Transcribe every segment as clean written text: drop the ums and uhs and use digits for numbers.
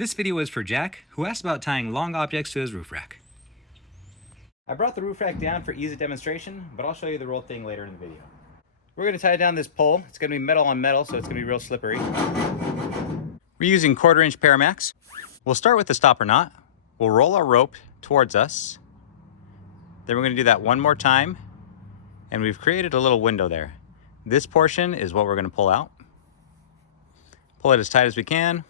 This video is for Jack, who asked about tying long objects to his roof rack. I brought the roof rack down for easy demonstration, but I'll show you the real thing later in the video. We're going to tie down this pole. It's going to be metal on metal, so it's going to be real slippery. We're using 1/4 inch Paramax. We'll start with the stopper knot. We'll roll our rope towards us. Then we're going to do that one more time, and we've created a little window there. This portion is what we're going to pull out. Pull it as tight as we can.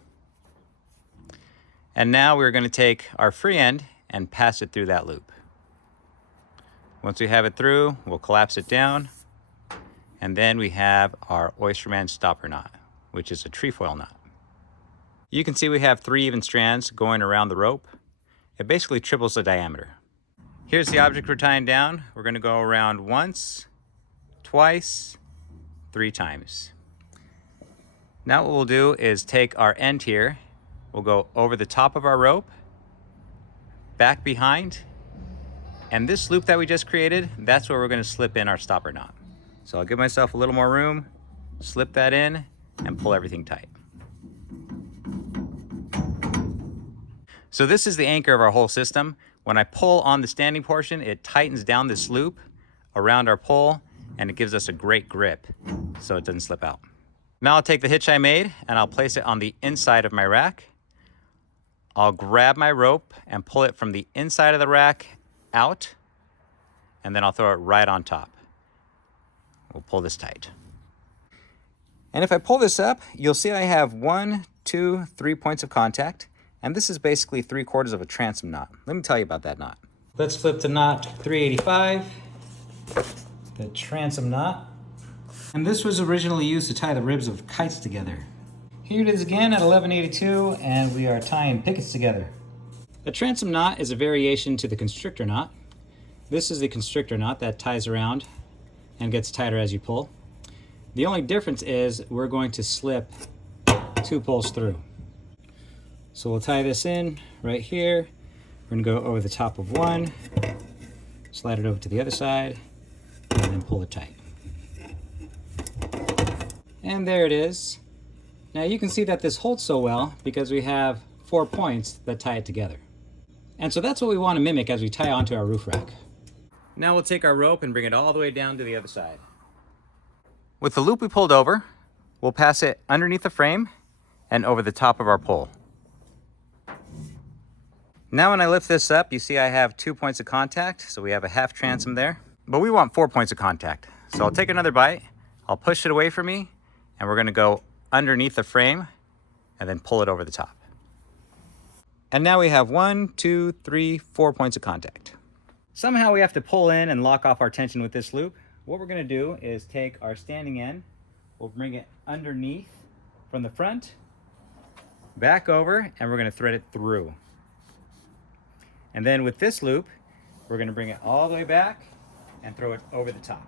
And now we're going to take our free end and pass it through that loop. Once we have it through, we'll collapse it down. And then we have our Oysterman stopper knot, which is a trefoil knot. You can see we have 3 even strands going around the rope. It basically triples the diameter. Here's the object we're tying down. We're going to go around once, twice, 3 times. Now what we'll do is take our end here. We'll go over the top of our rope, back behind, and this loop that we just created, that's where we're going to slip in our stopper knot. So I'll give myself a little more room, slip that in, and pull everything tight. So this is the anchor of our whole system. When I pull on the standing portion, it tightens down this loop around our pole, and it gives us a great grip so it doesn't slip out. Now I'll take the hitch I made and I'll place it on the inside of my rack. I'll grab my rope and pull it from the inside of the rack out, and then I'll throw it right on top. We'll pull this tight. And if I pull this up, you'll see I have 1, 2, 3 points of contact, and this is basically 3/4 of a transom knot. Let me tell you about that knot. Let's flip to knot 385, the transom knot. And this was originally used to tie the ribs of kites together. Here it is again at 1182, and we are tying pickets together. The transom knot is a variation to the constrictor knot. This is the constrictor knot that ties around and gets tighter as you pull. The only difference is we're going to slip 2 pulls through. So we'll tie this in right here. We're going to go over the top of one, slide it over to the other side, and then pull it tight. And there it is. Now you can see that this holds so well because we have 4 points that tie it together. And so that's what we want to mimic as we tie onto our roof rack. Now we'll take our rope and bring it all the way down to the other side. With the loop we pulled over, we'll pass it underneath the frame and over the top of our pole. Now when I lift this up, you see I have 2 points of contact, so we have a half transom there. But we want 4 points of contact. So I'll take another bite, I'll push it away from me, and we're going to go underneath the frame and then pull it over the top. And now we have 1, 2, 3, 4 points of contact. Somehow we have to pull in and lock off our tension with this loop. What we're going to do is take our standing end, we'll bring it underneath from the front, back over, and we're going to thread it through. And then with this loop, we're going to bring it all the way back and throw it over the top.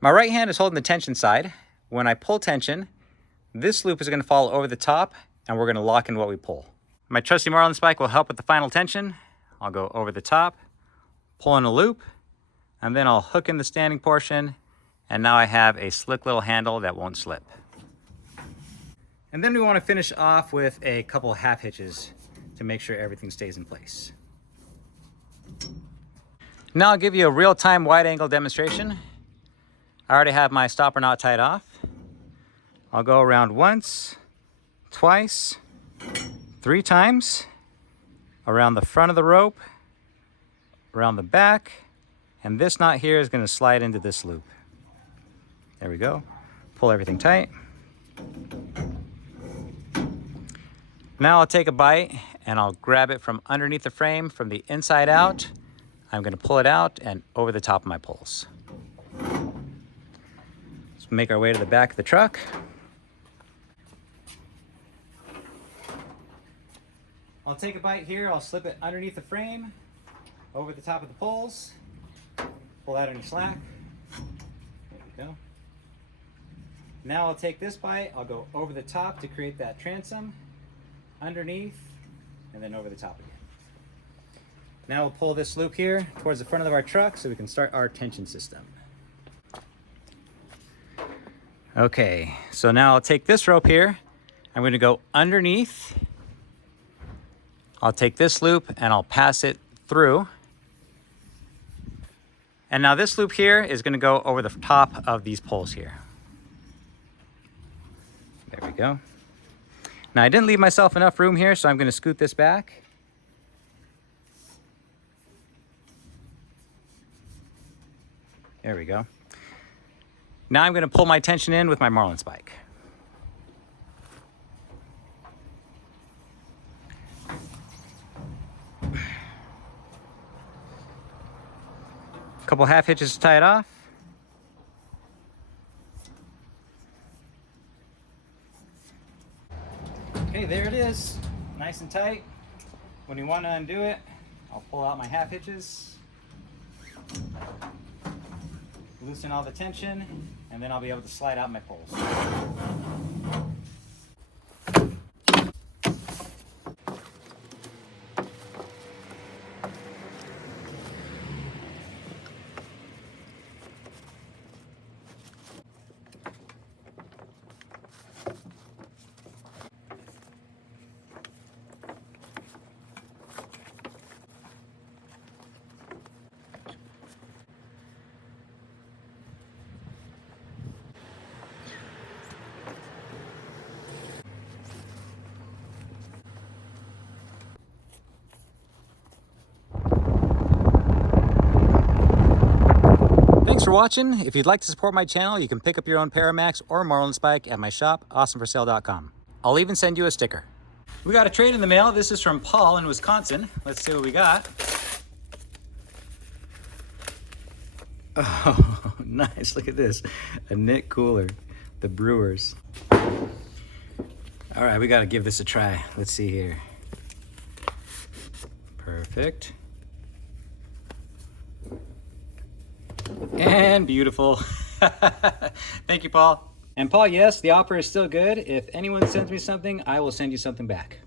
My right hand is holding the tension side. When I pull tension, this loop is going to fall over the top, and we're going to lock in what we pull. My trusty marlin spike will help with the final tension. I'll go over the top, pull in a loop, and then I'll hook in the standing portion, and now I have a slick little handle that won't slip. And then we want to finish off with a couple half hitches to make sure everything stays in place. Now I'll give you a real-time wide-angle demonstration. I already have my stopper knot tied off. I'll go around once, twice, 3 times, around the front of the rope, around the back, and this knot here is going to slide into this loop. There we go. Pull everything tight. Now I'll take a bite and I'll grab it from underneath the frame from the inside out. I'm going to pull it out and over the top of my poles. Let's make our way to the back of the truck. I'll take a bite here, I'll slip it underneath the frame, over the top of the poles, pull out any slack. There we go. Now I'll take this bite, I'll go over the top to create that transom, underneath, and then over the top again. Now we'll pull this loop here towards the front of our truck so we can start our tension system. Okay, so now I'll take this rope here, I'm I'm going to go underneath. I'll take this loop and I'll pass it through. And now this loop here is going to go over the top of these poles here. There we go. Now I didn't leave myself enough room here, so I'm going to scoot this back. There we go. Now I'm going to pull my tension in with my marlin spike. A couple half hitches to tie it off. Okay, there it is. Nice and tight. When you want to undo it, I'll pull out my half hitches, loosen all the tension, and then I'll be able to slide out my poles. Thanks for watching. If you'd like to support my channel, you can pick up your own Paramax or Marlin Spike at my shop, awesomeforsale.com. I'll even send you a sticker. We got a trade in the mail. This is from Paul in Wisconsin. Let's see what we got. Oh, nice. Look at this. A knit cooler. The Brewers. All right, we got to give this a try. Let's see here. Perfect. And beautiful. Thank you, Paul. And Paul, yes, the offer is still good. If anyone sends me something, I will send you something back.